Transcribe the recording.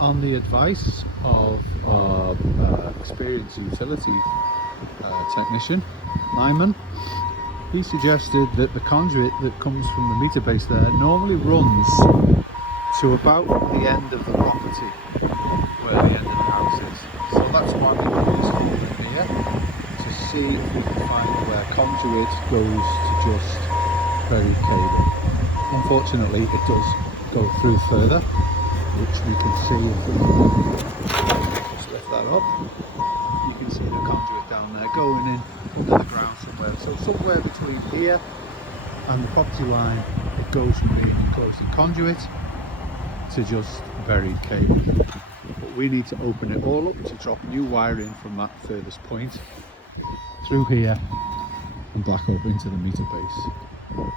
On the advice of our experienced utility technician, Lyman, he suggested that the conduit that comes from the meter base there normally runs to about the end of the property, where the end of the house is. So that's why we put this hole in here, to see if we can find where conduit goes to just buried cable. Unfortunately, it does go through further, which we can see if we just lift that up. You can see the conduit down there going in under the ground somewhere. So somewhere between here and the property line, it goes from being enclosed in conduit to just buried cable. But we need to open it all up to drop new wire in from that furthest point through here and back up into the meter base.